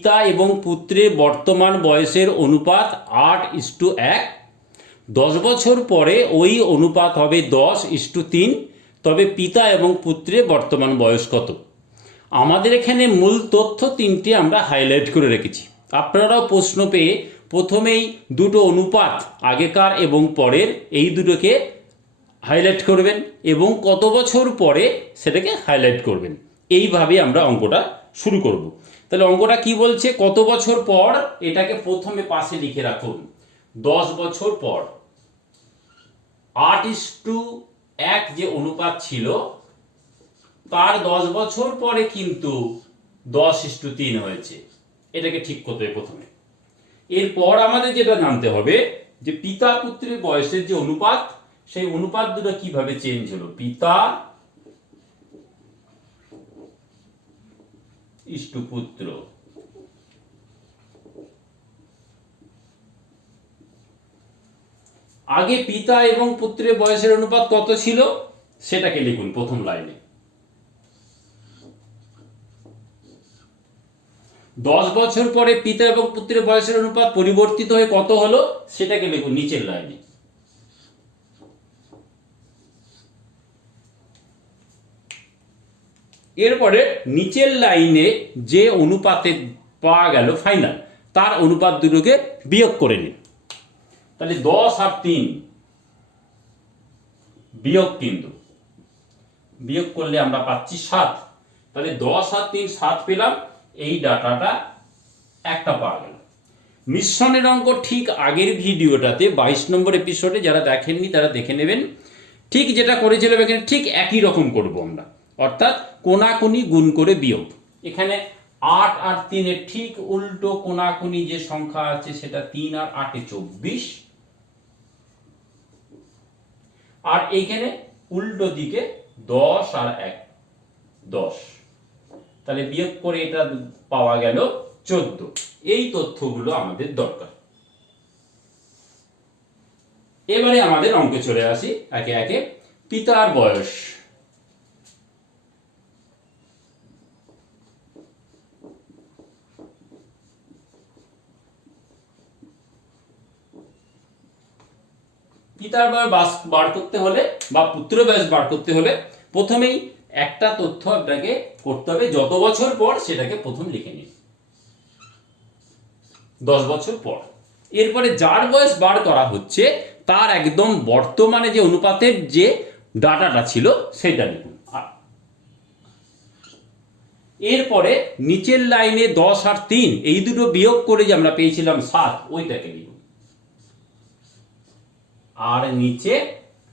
পিতা এবং পুত্রের বর্তমান বয়সের অনুপাত আট ইস্টু এক। দশ বছর পরে ওই অনুপাত হবে দশ ইস্টু তিন। তবে পিতা এবং পুত্রের বর্তমান বয়স কত? আমাদের এখানে মূল তথ্য তিনটি আমরা হাইলাইট করে রেখেছি। আপনারাও প্রশ্ন পেয়ে প্রথমেই দুটো অনুপাত আগেকার এবং পরের এই দুটোকে হাইলাইট করবেন এবং কত বছর পরে সেটাকে হাইলাইট করবেন। এইভাবে আমরা অঙ্কটা শুরু করব। তাহলে অঙ্কটা কি বলছে? কত বছর পর এটাকে প্রথমে পাশে লিখে রাখুন। দশ বছর পর। আট ইস টু এক যে অনুপাত ছিল, তার দশ বছর পরে কিন্তু দশ ইস্টু তিন হয়েছে। এটাকে ঠিক করতে হবে প্রথমে। এরপর আমাদের যেটা জানতে হবে, যে পিতা পুত্রের বয়সের যে অনুপাত, সেই অনুপাত দুটো কীভাবে চেঞ্জ হলো? পিতা ইষ্টু পুত্র আগে পিতা এবং পুত্রের বয়সের অনুপাত কত ছিল? সেটাকে লিখুন প্রথম লাইনে। দশ বছর পরে পিতা এবং পুত্রের বয়সের অনুপাত পরিবর্তিত হয়ে কত হলো? সেটাকে লিখুন নিচের লাইনে। এরপরে নিচের লাইনে যে অনুপাতে পাওয়া গেল ফাইনাল তার অনুপাত দুটোকে বিয়োগ করে নিন। তাহলে দশ আর তিন বিয়োগ কিন্তু। বিয়োগ করলে আমরা পাচ্ছি সাত। তাহলে দশ আর তিন, সাত পেলাম, এই ডাটাটা একটা পাওয়া গেল। মিশ্রণের অঙ্ক ঠিক আগের ভিডিওটাতে, বাইশ নম্বর এপিসোডে যারা দেখেননি তারা দেখে নেবেন। ঠিক যেটা করেছিলাম এখানে ঠিক একই রকম করব আমরা। অর্থাৎ কোনাকুনি গুণ করে বিয়োগ। এখানে আট আর তিনের ঠিক উল্টো কোনাকুনি যে সংখ্যা আছে সেটা তিন আর আটে চব্বিশ। আর এইখানে উল্টো দিকে দশ আর এক, দশ। তাহলে বিয়োগ করে এটা পাওয়া গেল চোদ্দ। এই তথ্যগুলো আমাদের দরকার। এবারে আমাদের অঙ্কে চলে আসি, একে একে। পিতার বয়স। পিতার বয়স বার করতে হলে বা পুত্র বয়স বার করতে হলে প্রথমেই একটা তথ্য আপনাকে করতে হবে। যত বছর পর সেটাকে প্রথম লিখে নিন। দশ বছর পর। এরপরে যার বয়স বার করা হচ্ছে, তার একদম বর্তমানে যে অনুপাতের যে ডাটাটা ছিল, সেটা লিখুন। এরপরে নিচের লাইনে দশ আর তিন, এই দুটো বিয়োগ করে যে আমরা পেয়েছিলাম সাত, ওইটাকে লিখুন। আর নিচে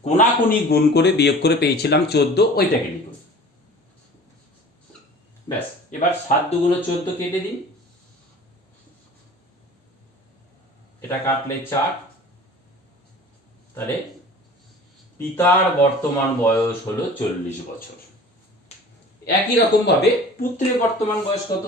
কোনাকুনি গুণ করে বিয়োগ করে পেয়েছিলাম চোদ্দ, ওইটাকে লিখুন ব্যাস, এবার সাত দুগুণ চোদ্দ কেটে দিন এটা কাটলে চার। তাহলে পিতার বর্তমান বয়স হলো চল্লিশ বছর। একই রকম ভাবে পুত্রের বর্তমান বয়স কত?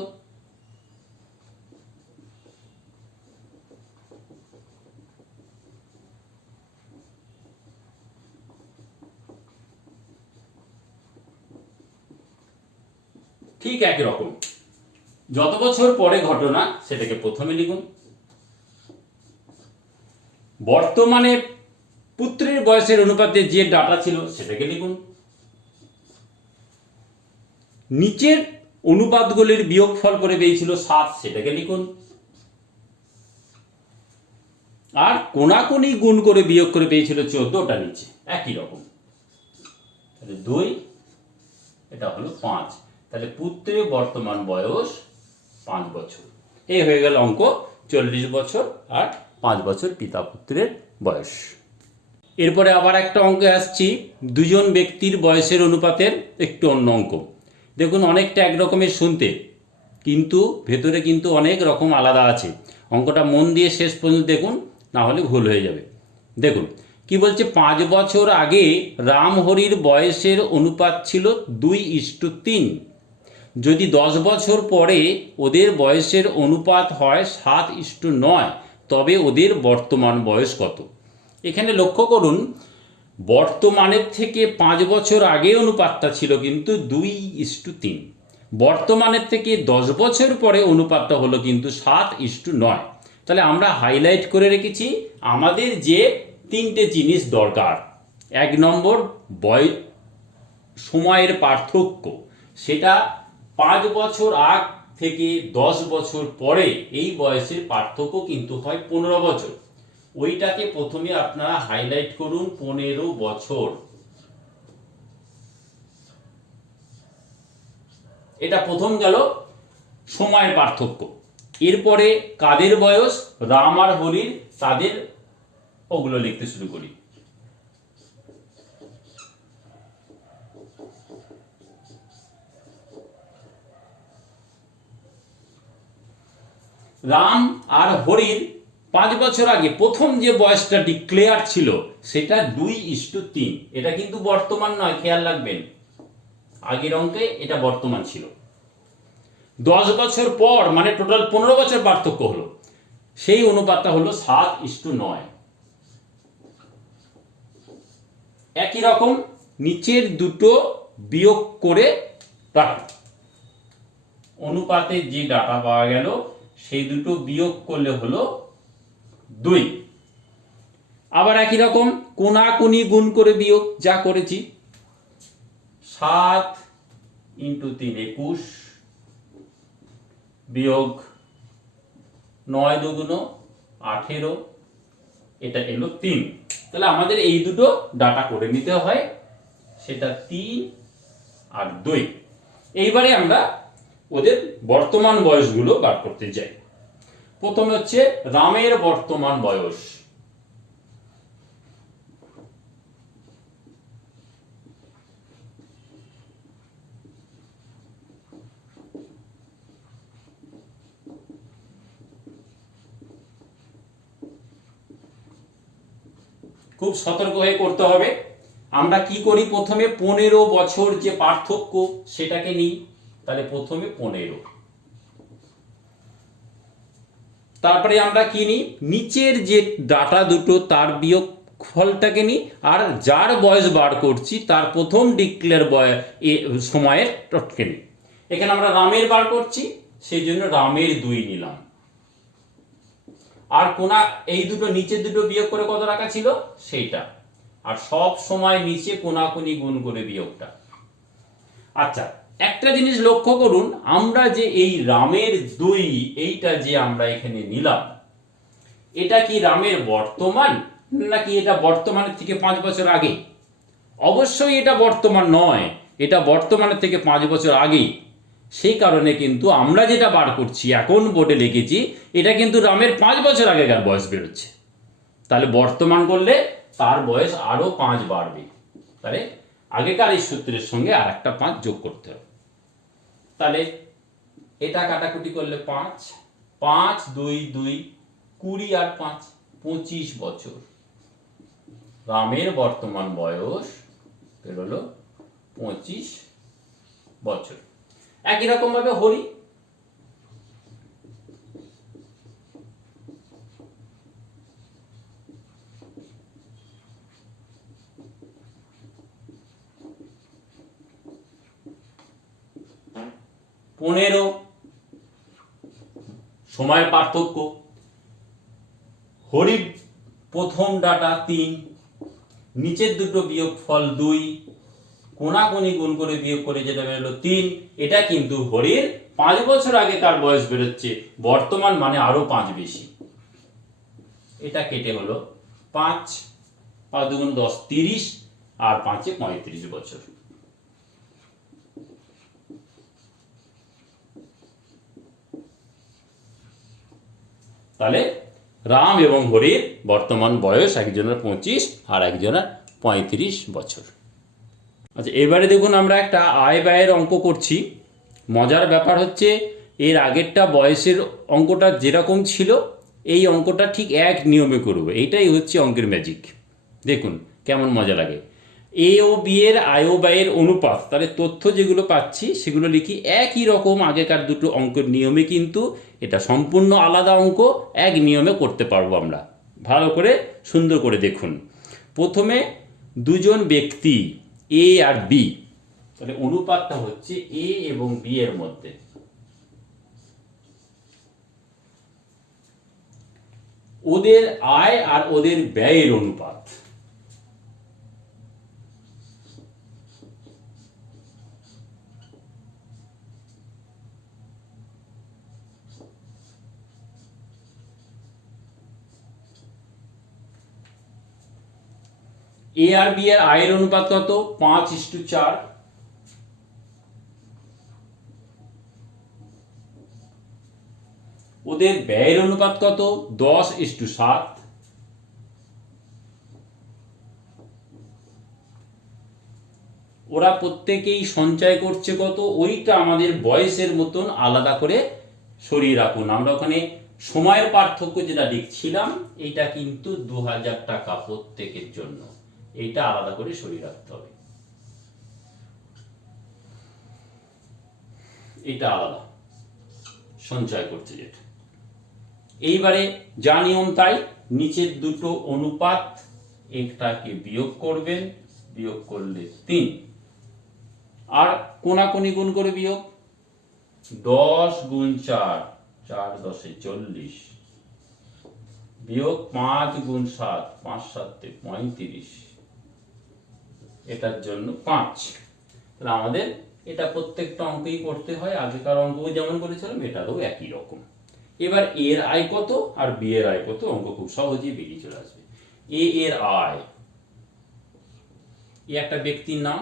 ঠিক একই রকম। যত বছর পরে ঘটনা, সেটাকে প্রথমে লিখুন। বর্তমানে পুত্রের বয়সের অনুপাতে যে ডাটা ছিল, সেটাকে লিখুন। নিচের অনুপাতগুলির বিয়োগফল করে পেয়েছিল সাত, সেটাকে লিখুন। আর কোনাকুনি গুণ করে বিয়োগ করে পেয়েছিল চোদ্দটা নিচে। একই রকম। দুই, এটা হলো পাঁচ। তাহলে পুত্রের বর্তমান বয়স পাঁচ বছর। এই হয়ে গেল অঙ্ক, চল্লিশ বছর আর পাঁচ বছর পিতা পুত্রের বয়স। এরপরে আবার একটা অঙ্কে আসছি, দুজন ব্যক্তির বয়সের অনুপাতের একটু অন্য অঙ্ক। দেখুন, অনেকটা একরকমের শুনতে, কিন্তু ভেতরে কিন্তু অনেক রকম আলাদা আছে। অঙ্কটা মন দিয়ে শেষ পর্যন্ত দেখুন, না হলে ভুল হয়ে যাবে। দেখুন, কি বলছে, পাঁচ বছর আগে রামহরির বয়সের অনুপাত ছিল দুই ইস্টু তিন। যদি দশ বছর পরে ওদের বয়সের অনুপাত হয় সাত ইস্টু নয়, তবে ওদের বর্তমান বয়স কত? এখানে লক্ষ্য করুন, বর্তমানের থেকে পাঁচ বছর আগে অনুপাতটা ছিল কিন্তু দুই ইস্টু তিন। বর্তমানের থেকে দশ বছর পরে অনুপাতটা হলো কিন্তু সাত ইস্টু নয়। তাহলে আমরা হাইলাইট করে রেখেছি, আমাদের যে তিনটে জিনিস দরকার। এক নম্বর বয়, সময়ের পার্থক্য, সেটা পাঁচ বছর আগ থেকে দশ বছর পরে এই বয়সের পার্থক্য কিন্তু হয় পনেরো বছর। ওইটাকে প্রথমে আপনারা হাইলাইট করুন পনেরো বছর। এটা প্রথম গেল সময়ের পার্থক্য। এরপরে কাদের বয়স? রাম আর হরির, তাদের ওগুলো লিখতে শুরু করি। রাম আর হরির পাঁচ বছর আগে প্রথম যে বয়সটা ডিক্লেয়ার ছিল, সেটা দুই ইস্টু তিন। এটা কিন্তু বর্তমান নয়, খেয়াল রাখবেন। আগের অঙ্কে এটা বর্তমান ছিল। দশ বছর পর মানে টোটাল পনেরো বছর পার্থক্য হলো। সেই অনুপাতটা হলো সাত ইস্টু নয়। একই রকম নিচের দুটো বিয়োগ করে অনুপাতে যে ডাটা পাওয়া গেল সেই দুটো বিয়োগ করলে হলো দুই। আবার একই রকম কোনাকুনি গুণ করে বিয়োগ যা করেছি। সাত ইন্টু তিন একুশ বিয়োগ নয় দুগুণ আঠেরো, এটা এলো তিন। তাহলে আমাদের এই দুটো ডাটা করে নিতে হয়, সেটা তিন আর দুই। এইবারে আমরা ওদের বর্তমান বয়সগুলো বার করতে যাই প্রথমে হচ্ছে রামের বর্তমান বয়স। খুব সতর্ক হয়ে করতে হবে। আমরা কি করি? প্রথমে পনেরো বছর যে পার্থক্য সেটাকে নিই। তাহলে প্রথমে পনেরো। তারপরে আমরা কি নিই? নিচের যে ডাটা দুটো, তার বিয়োগ ফলটাকে নিই, আর যার বয়স বার করছি, তার প্রথম ডিক্লেয়ার বয় সময়ের টটকে নিই। এখানে আমরা রামের বার করছি, সেই জন্য রামের দুই নিলাম। আর কোনা, এই দুটো নিচের দুটো বিয়োগ করে কত রাখা ছিল? সেইটা। আর সব সময় নিচে কোনাকুনি গুণ করে বিয়োগটা। আচ্ছা একটা জিনিস লক্ষ্য করুন, আমরা যে এই রামের দুই, এইটা যে আমরা এখানে নিলাম, এটা কি রামের বর্তমান নাকি এটা বর্তমানের থেকে পাঁচ বছর আগে? অবশ্যই এটা বর্তমান নয়, এটা বর্তমানের থেকে পাঁচ বছর আগে সেই কারণে কিন্তু আমরা যেটা বার করছি, এখন বোর্ডে লিখেছি, এটা কিন্তু রামের পাঁচ বছর আগেকার বয়স বেরোচ্ছে। তাহলে বর্তমান করলে তার বয়স আরও পাঁচ বাড়বে। তাহলে আগেকার এই সূত্রের সঙ্গে আর একটা পাঁচ যোগ করতে হবে। তাহলে এটা কাটাকুটি করলে পাঁচ পাঁচ, দুই দুই, কুড়ি আর পাঁচ, পঁচিশ বছর। রামের বর্তমান বয়স বেরোলো পঁচিশ বছর। একই রকম ভাবে হরি পনেরো সময়ের পার্থক্য। হরি প্রথম ডাটা তিন, নিচের দুটো বিয়োগ ফল দুই, কোনাকুনি গুণ করে বিয়োগ করে যেটা বেরোলো তিন, এটা কিন্তু হরির পাঁচ বছর আগে তার বয়স বেরোচ্ছে, বর্তমান মানে আরও পাঁচ বেশি। এটা কেটে হলো পাঁচ পাঁচ দুগুণ দশ তিরিশ, আর পাঁচে পঁয়ত্রিশ বছর। তাহলে রাম এবং হরির বর্তমান বয়স একজনের পঁচিশ আর একজনের পঁয়ত্রিশ বছর। আচ্ছা এবারে দেখুন আমরা একটা আয় ব্যয়ের অঙ্ক করছি। মজার ব্যাপার হচ্ছে এর আগেরটা বয়সের অঙ্কটা যেরকম ছিল, এই অঙ্কটা ঠিক এক নিয়মে করব। এইটাই হচ্ছে অঙ্কের ম্যাজিক দেখুন, কেমন মজা লাগে। এ ও বি এর আয় ব্যয়ের অনুপাত, তাহলে তথ্য যেগুলো পাচ্ছি, সেগুলো লিখি একই রকম আগেকার দুটো অঙ্কের নিয়মে কিন্তু এটা সম্পূর্ণ আলাদা অঙ্ক, এক নিয়মে করতে পারব আমরা। ভালো করে সুন্দর করে দেখুন। প্রথমে দুজন ব্যক্তি এ আর বি তাহলে অনুপাতটা হচ্ছে এ এবং বি এর মধ্যে। ওদের আয় আর ওদের ব্যয়ের অনুপাত। এ আর বি এর আয়ের অনুপাত কত? পাঁচ ইস্টু চার। ওদের ব্যয়ের অনুপাত কত? দশ ইস্টু সাত। ওরা প্রত্যেকেই সঞ্চয় করছে কত? ওইটা আমাদের বয়সের মতন আলাদা করে সরিয়ে রাখুন। আমরা ওখানে সময়ের পার্থক্য যেটা লিখছিলাম এইটা কিন্তু দু হাজার টাকা প্রত্যেকের জন্য। এইটা আলাদা করে সরিয়ে রাখতে হবে। এটা আলাদা। সঞ্চয় করছে যেটা। এইবারে যা নিয়ম তাই, নিচের দুটো অনুপাত, একটাকে বিয়োগ করবেন বিয়োগ করলে তিন। আর কোনাকুনি গুণ করে বিয়োগ? দশ গুণ চার চার দশে চল্লিশ। বিয়োগ পাঁচ গুণ সাত, পাঁচ সাতে পঁয়ত্রিশ। এটার জন্য পাঁচ। তাহলে আমাদের এটা প্রত্যেকটা অঙ্কেই করতে হয়, আগেকার অঙ্ক যেমন করেছিলাম, এটারও একই রকম। এবার এর আয় কত আর বি এর আয় কত? অঙ্ক খুব সহজেই বেরিয়ে চলে আসবে। এ এর আয় এ একটা ব্যক্তির নাম,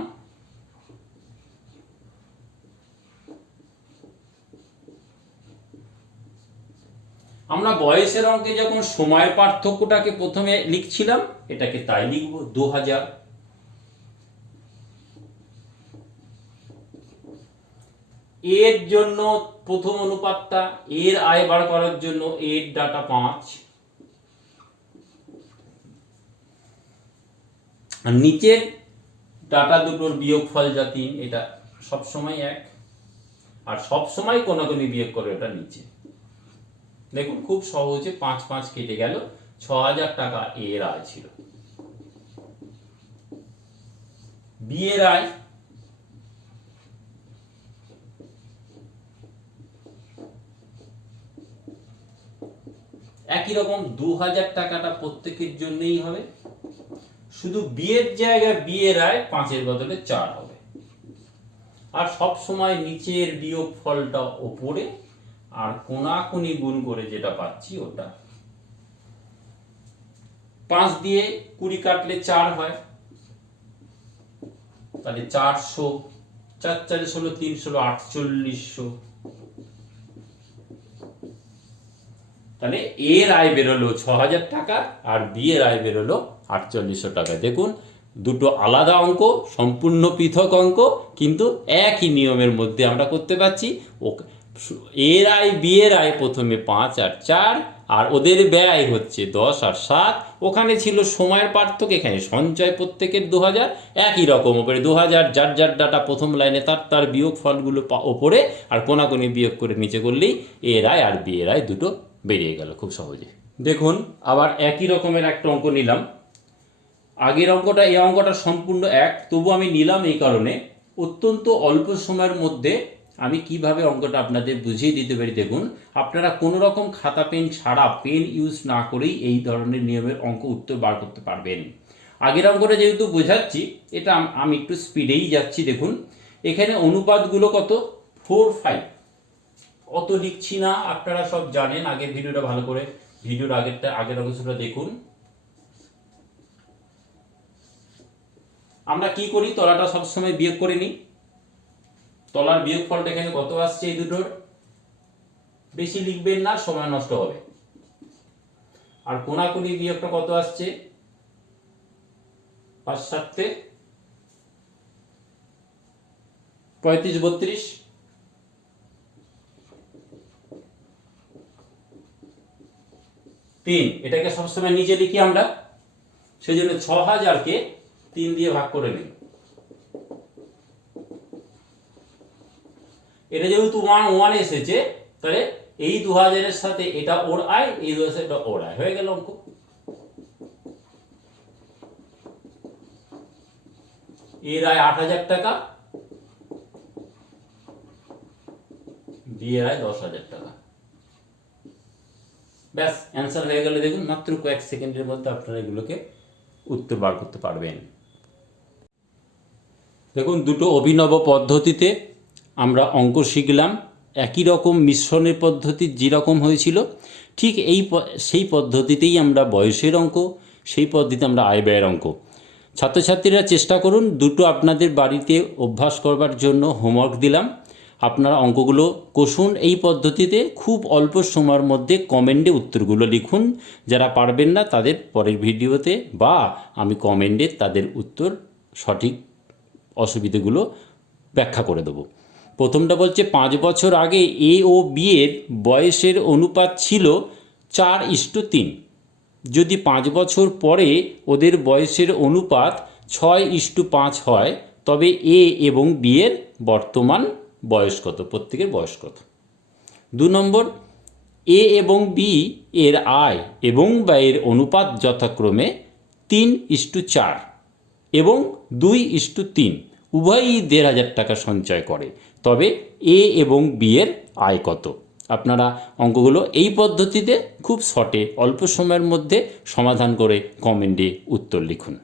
আমরা বয়সের অঙ্কে যখন সময়ের পার্থক্যটাকে প্রথমে লিখছিলাম, এটাকে তাই লিখব, দু হাজার। এর জন্য প্রথম অনুপাতটা, এর আয় বার করার জন্য এর ডাটা পাঁচ। আর নিচের ডাটা দুটোর বিয়োগফল যা তিন, এটা সবসময় এক। আর সবসময় কোনো কোনো বিয়োগ করে ওটা নিচে। দেখুন, খুব সহজে পাঁচ পাঁচ কেটে গেল, ছ হাজার টাকা এর আয় ছিল। বিয়ের আয় একই রকম দু হাজার টাকাটা প্রত্যেকের জন্যই হবে। শুধু বিয়ের জায়গায় বিয়ের আয় পাঁচের বদলে চার হবে। আর সব সময় নিচের বিয়োগ ফলটা ওপরে, আর কোনাকুনি গুণ করে যেটা পাচ্ছি ওটা। পাঁচ দিয়ে কুড়ি কাটলে চার হয়। তাহলে চারশো, চার চারে ষোলো, তিন ষোলো, আটচল্লিশশো। তাহলে এর আয় বেরোলো ছ হাজার টাকা আর বি এর আয় বেরোলো আটচল্লিশশো টাকা। দেখুন, দুটো আলাদা অঙ্ক, সম্পূর্ণ পৃথক অঙ্ক, কিন্তু একই নিয়মের মধ্যে আমরা করতে পারছি। ও এর আয় বি এর আয় প্রথমে পাঁচ আর চার, আর ওদের ব্যয় হচ্ছে দশ আর সাত। ওখানে ছিল সময়ের পার্থক্য, এখানে সঞ্চয় প্রত্যেকের দু হাজার একই রকম, ওপরে দু হাজার যার যার ডাটা প্রথম লাইনে, তার তার বিয়োগ ফলগুলো ওপরে, আর কোনাকুনি বিয়োগ করে নিচে করলেই এর আয় আর বি এর আয় দুটো বেরিয়ে গেল খুব সহজে। দেখুন, আবার একই রকমের একটা অঙ্ক নিলাম। আগের অঙ্কটা, এই অঙ্কটা সম্পূর্ণ এক, তবু আমি নিলাম এই কারণে অত্যন্ত অল্প সময়ের মধ্যে আমি কীভাবে অঙ্কটা আপনাদের বুঝিয়ে দিতে পারি দেখুন। আপনারা কোনো রকম খাতা, পেন ছাড়া পেন ইউজ না করেই এই ধরনের নিয়মের অঙ্ক উত্তর বার করতে পারবেন। আগের অঙ্কটা যেহেতু বোঝাচ্ছি, এটা আমি একটু স্পিডেই যাচ্ছি দেখুন। এখানে অনুপাতগুলো কত? ফোর ফাইভ অত লিখছি না, আপনারা সব জানেন, আগের ভিডিওটা ভালো করে। ভিডিওর আগেরটা, আগের অংশটা দেখুন। আমরা কি করি? তলাটা সবসময় বিয়োগ করে নিই। তলার বিয়োগ ফলটা এখানে কত আসছে এই দুটোর? বেশি লিখবেন না, সময় নষ্ট হবে। আর কোনাকুনি বিয়োগটা কত আসছে? পাঁচ সাতে পঁয়ত্রিশ, বত্রিশ। তিন। এটাকে সবসময় নিচে লিখি আমরা। সেই জন্য ছ হাজারকে তিন দিয়ে ভাগ করে নিই। এটা যেহেতু ওয়ান ওয়ান এসেছে, তাহলে এই দু হাজারের সাথে এটা ওর আয়, এই দু হাজার এটা ওর আয়। হয়ে গেল অঙ্ক। এর আয় আট হাজার টাকা বিয়ের আয় দশ হাজার টাকা। ব্যাস অ্যান্সার হয়ে গেলে। দেখুন, মাত্র কয়েক সেকেন্ডের মধ্যে আপনারা এগুলোকে উত্তর বার করতে পারবেন। দেখুন, দুটো অভিনব পদ্ধতিতে আমরা অঙ্ক শিখলাম। একই রকম মিশ্রণের পদ্ধতি যেরকম হয়েছিল, ঠিক এই সেই পদ্ধতিতেই আমরা বয়সের অঙ্ক, সেই পদ্ধতিতে আমরা আয় ব্যয়ের অঙ্ক। ছাত্রছাত্রীরা চেষ্টা করুন, দুটো আপনাদের বাড়িতে অভ্যাস করবার জন্য হোমওয়ার্ক দিলাম। আপনারা অঙ্কগুলো কষুন এই পদ্ধতিতে খুব অল্প সময়ের মধ্যে কমেন্টে উত্তরগুলো লিখুন। যারা পারবেন না তাদের পরের ভিডিওতে বা আমি কমেন্টে তাদের উত্তর সঠিক অসুবিধেগুলো ব্যাখ্যা করে দেবো। প্রথমটা বলছে, পাঁচ বছর আগে এ ও বি এর বয়সের অনুপাত ছিল চার ইস্টু তিন। যদি পাঁচ বছর পরে ওদের বয়সের অনুপাত ছয় ইস্টু পাঁচ হয়, তবে এ এবং বি এর বর্তমান বয়স কত? প্রত্যেকের বয়স কত? দু নম্বর, এ এবং বি এর আয় এবং ব্যয়ের অনুপাত যথাক্রমে তিন ইস্টু চার এবং দুই ইস্টু তিন। উভয়ই দেড় হাজার টাকা সঞ্চয় করে। তবে এ এবং বি এর আয় কত? আপনারা অঙ্কগুলো এই পদ্ধতিতে খুব শর্টে, অল্প সময়ের মধ্যে সমাধান করে কমেন্টে উত্তর লিখুন।